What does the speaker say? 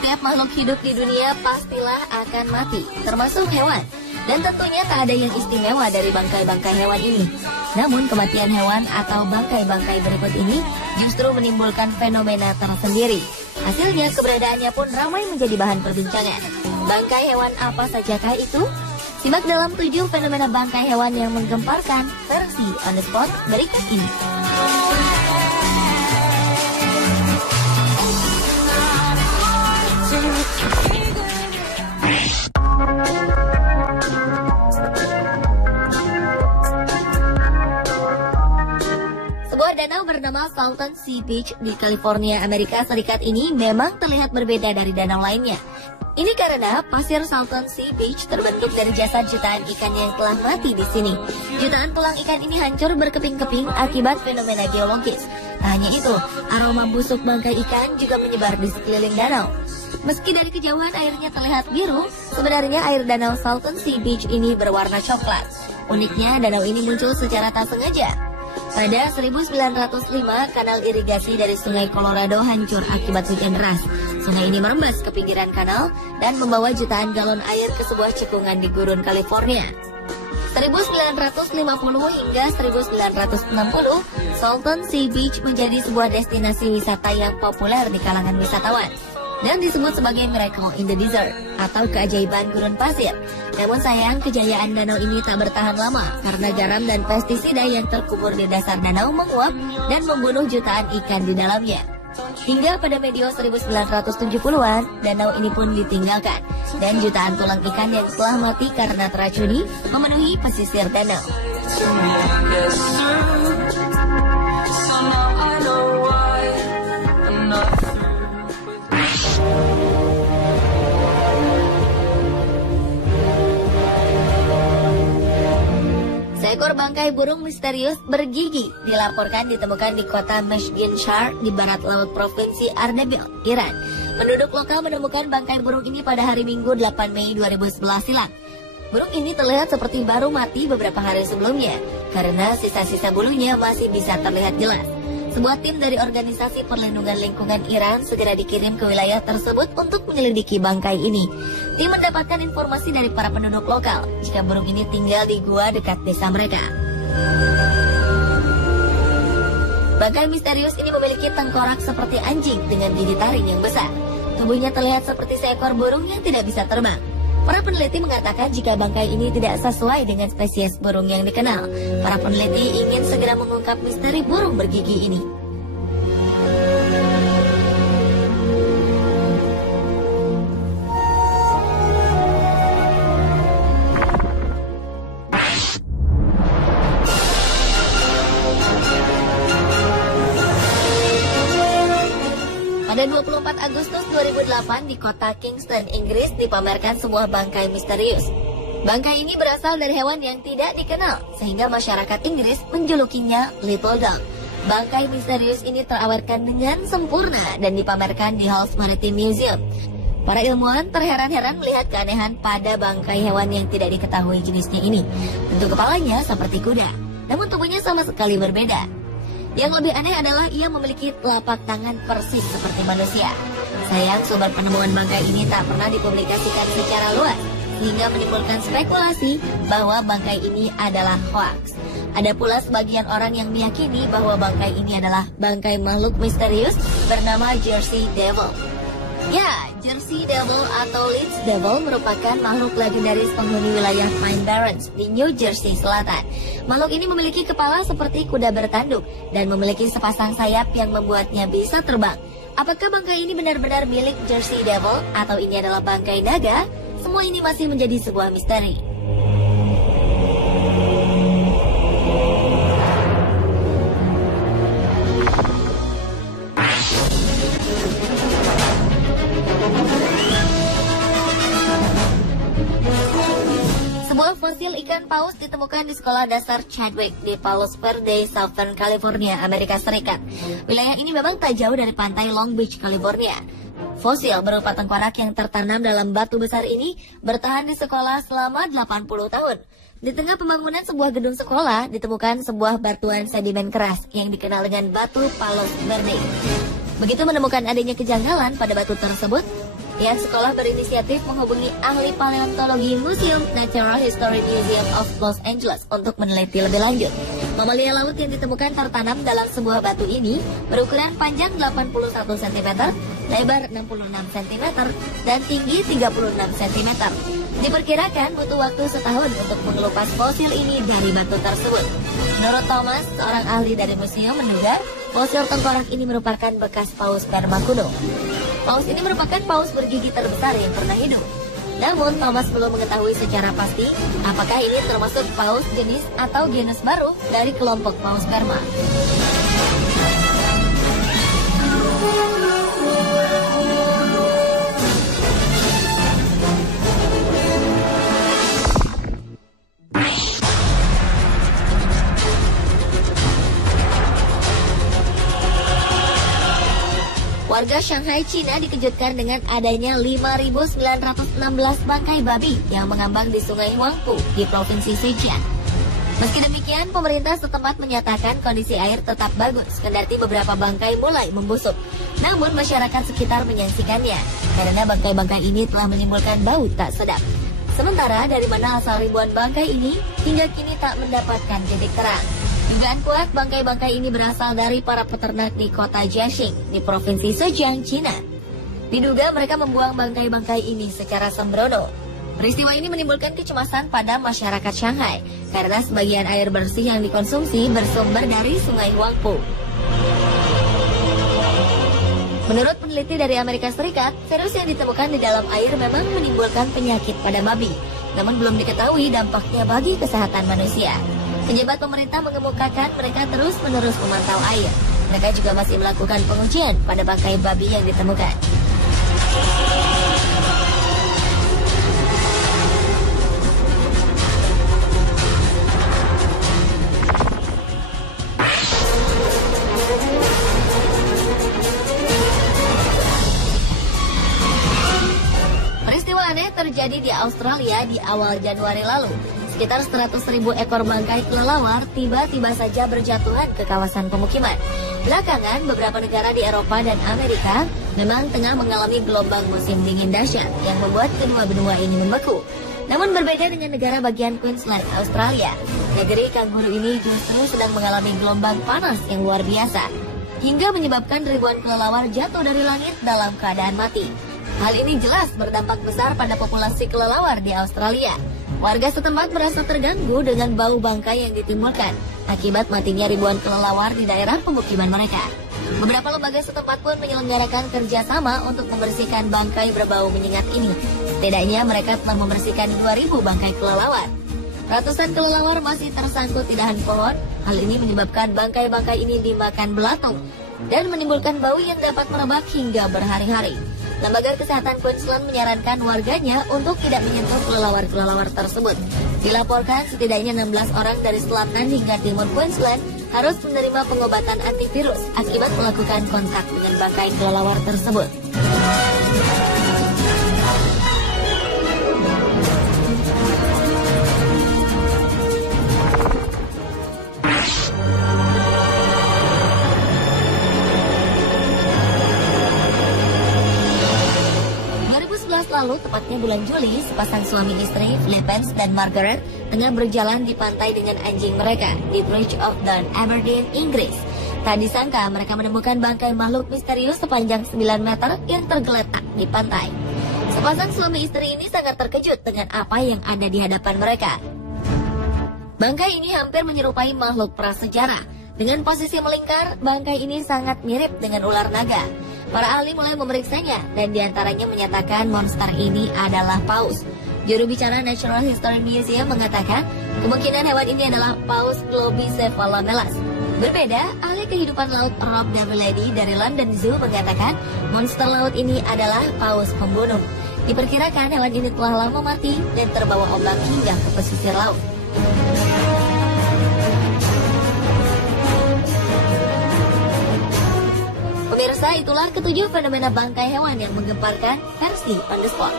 Setiap makhluk hidup di dunia pastilah akan mati, termasuk hewan. Dan tentunya tak ada yang istimewa dari bangkai-bangkai hewan ini. Namun kematian hewan atau bangkai-bangkai berikut ini justru menimbulkan fenomena tersendiri. Hasilnya keberadaannya pun ramai menjadi bahan perbincangan. Bangkai hewan apa sajakah itu? Simak dalam 7 fenomena bangkai hewan yang menggemparkan versi on the spot berikut ini. Sebuah danau bernama Salton Sea Beach di California, Amerika Serikat ini memang terlihat berbeda dari danau lainnya. Ini karena pasir Salton Sea Beach terbentuk dari jasad jutaan ikan yang telah mati di sini. Jutaan tulang ikan ini hancur berkeping-keping akibat fenomena geologis. Tak hanya itu, aroma busuk bangkai ikan juga menyebar di sekeliling danau. Meski dari kejauhan airnya terlihat biru, sebenarnya air danau Salton Sea Beach ini berwarna coklat. Uniknya, danau ini muncul secara tak sengaja. Pada 1905, kanal irigasi dari Sungai Colorado hancur akibat hujan deras. Sungai ini merembas ke pinggiran kanal dan membawa jutaan galon air ke sebuah cekungan di gurun California. 1950 hingga 1960, Salton Sea Beach menjadi sebuah destinasi wisata yang populer di kalangan wisatawan dan disebut sebagai Miracle in the Desert atau keajaiban gurun pasir. Namun sayang, kejayaan danau ini tak bertahan lama karena garam dan pestisida yang terkubur di dasar danau menguap dan membunuh jutaan ikan di dalamnya. Hingga pada medio 1970-an, danau ini pun ditinggalkan dan jutaan tulang ikan yang telah mati karena teracuni memenuhi pesisir danau. Seekor bangkai burung misterius bergigi dilaporkan ditemukan di kota Meshginshar di barat laut provinsi Ardabil, Iran. Penduduk lokal menemukan bangkai burung ini pada hari Minggu 8 Mei 2011 silam. Burung ini terlihat seperti baru mati beberapa hari sebelumnya karena sisa-sisa bulunya masih bisa terlihat jelas. Sebuah tim dari Organisasi Perlindungan Lingkungan Iran segera dikirim ke wilayah tersebut untuk menyelidiki bangkai ini. Tim mendapatkan informasi dari para penduduk lokal jika burung ini tinggal di gua dekat desa mereka. Bangkai misterius ini memiliki tengkorak seperti anjing dengan gigi taring yang besar. Tubuhnya terlihat seperti seekor burung yang tidak bisa terbang. Para peneliti mengatakan jika bangkai ini tidak sesuai dengan spesies burung yang dikenal. Para peneliti ingin segera mengungkap misteri burung bergigi ini. Pada 24 Agustus 2008 di kota Kingston, Inggris dipamerkan sebuah bangkai misterius. Bangkai ini berasal dari hewan yang tidak dikenal, sehingga masyarakat Inggris menjulukinya Little Dog. Bangkai misterius ini terawetkan dengan sempurna dan dipamerkan di Halls Maritime Museum. Para ilmuwan terheran-heran melihat keanehan pada bangkai hewan yang tidak diketahui jenisnya ini. Bentuk kepalanya seperti kuda, namun tubuhnya sama sekali berbeda. Yang lebih aneh adalah ia memiliki telapak tangan persis seperti manusia. Sayang, sumber penemuan bangkai ini tak pernah dipublikasikan secara luas, sehingga menimbulkan spekulasi bahwa bangkai ini adalah hoax. Ada pula sebagian orang yang meyakini bahwa bangkai ini adalah bangkai makhluk misterius bernama Jersey Devil. Ya, Jersey Devil atau Leeds Devil merupakan makhluk legendaris penghuni wilayah Pine Barrens di New Jersey Selatan. Makhluk ini memiliki kepala seperti kuda bertanduk dan memiliki sepasang sayap yang membuatnya bisa terbang. Apakah bangkai ini benar-benar milik Jersey Devil atau ini adalah bangkai naga? Semua ini masih menjadi sebuah misteri. Fosil ikan paus ditemukan di sekolah dasar Chadwick di Palos Verdes, Southern California, Amerika Serikat. Wilayah ini memang tak jauh dari pantai Long Beach, California. Fosil berupa tengkorak yang tertanam dalam batu besar ini bertahan di sekolah selama 80 tahun. Di tengah pembangunan sebuah gedung sekolah ditemukan sebuah batuan sedimen keras yang dikenal dengan batu Palos Verdes. Begitu menemukan adanya kejanggalan pada batu tersebut, Pihak sekolah berinisiatif menghubungi ahli paleontologi Museum Natural History Museum of Los Angeles untuk meneliti lebih lanjut. Mamalia laut yang ditemukan tertanam dalam sebuah batu ini berukuran panjang 81 cm, lebar 66 cm, dan tinggi 36 cm. Diperkirakan butuh waktu setahun untuk mengelupas fosil ini dari batu tersebut. Menurut Thomas, seorang ahli dari museum menduga fosil tengkorak ini merupakan bekas paus sperma kuno. Paus ini merupakan paus bergigi terbesar yang pernah hidup. Namun, Thomas belum mengetahui secara pasti apakah ini termasuk paus jenis atau genus baru dari kelompok paus sperma. Warga Shanghai, Cina dikejutkan dengan adanya 5.916 bangkai babi yang mengambang di Sungai Huangpu di Provinsi Zhejiang. Meski demikian, pemerintah setempat menyatakan kondisi air tetap bagus, kendati beberapa bangkai mulai membusuk. Namun masyarakat sekitar menyaksikannya, karena bangkai-bangkai ini telah menimbulkan bau tak sedap. Sementara dari mana asal ribuan bangkai ini hingga kini tak mendapatkan titik terang. Dugaan kuat bangkai-bangkai ini berasal dari para peternak di kota Jiaxing di Provinsi Zhejiang, Cina. Diduga mereka membuang bangkai-bangkai ini secara sembrono. Peristiwa ini menimbulkan kecemasan pada masyarakat Shanghai karena sebagian air bersih yang dikonsumsi bersumber dari Sungai Huangpu. Menurut peneliti dari Amerika Serikat, virus yang ditemukan di dalam air memang menimbulkan penyakit pada babi, namun belum diketahui dampaknya bagi kesehatan manusia. Pejabat pemerintah mengemukakan mereka terus-menerus memantau air. Mereka juga masih melakukan pengujian pada bangkai babi yang ditemukan. Peristiwa aneh terjadi di Australia di awal Januari lalu. Sekitar 100.000 ekor bangkai kelelawar tiba-tiba saja berjatuhan ke kawasan pemukiman. Belakangan, beberapa negara di Eropa dan Amerika memang tengah mengalami gelombang musim dingin dahsyat yang membuat kedua benua ini membeku. Namun berbeda dengan negara bagian Queensland, Australia, negeri kanguru ini justru sedang mengalami gelombang panas yang luar biasa, hingga menyebabkan ribuan kelelawar jatuh dari langit dalam keadaan mati. Hal ini jelas berdampak besar pada populasi kelelawar di Australia. Warga setempat merasa terganggu dengan bau bangkai yang ditimbulkan akibat matinya ribuan kelelawar di daerah pemukiman mereka. Beberapa lembaga setempat pun menyelenggarakan kerjasama untuk membersihkan bangkai berbau menyengat ini. Setidaknya mereka telah membersihkan 2.000 bangkai kelelawar. Ratusan kelelawar masih tersangkut di dahan pohon. Hal ini menyebabkan bangkai-bangkai ini dimakan belatung dan menimbulkan bau yang dapat merebak hingga berhari-hari. Lembaga Kesehatan Queensland menyarankan warganya untuk tidak menyentuh kelelawar-kelelawar tersebut. Dilaporkan setidaknya 16 orang dari selatan hingga timur Queensland harus menerima pengobatan antivirus akibat melakukan kontak dengan bangkai kelelawar tersebut. Lalu, tepatnya bulan Juli, sepasang suami istri, Philippines dan Margaret, tengah berjalan di pantai dengan anjing mereka di Bridge of Down, Aberdeen, Inggris. Tak disangka mereka menemukan bangkai makhluk misterius sepanjang 9 meter yang tergeletak di pantai. Sepasang suami istri ini sangat terkejut dengan apa yang ada di hadapan mereka. Bangkai ini hampir menyerupai makhluk prasejarah. Dengan posisi melingkar, bangkai ini sangat mirip dengan ular naga. Para ahli mulai memeriksanya dan diantaranya menyatakan monster ini adalah paus. Juru bicara Natural History Museum mengatakan kemungkinan hewan ini adalah paus Globicephalus. Berbeda, ahli kehidupan laut Rob Daviledi dari London Zoo mengatakan monster laut ini adalah paus pembunuh. Diperkirakan hewan ini telah lama mati dan terbawa ombak hingga ke pesisir laut. Pemirsa, itulah ketujuh fenomena bangkai hewan yang menggemparkan versi On The Spot.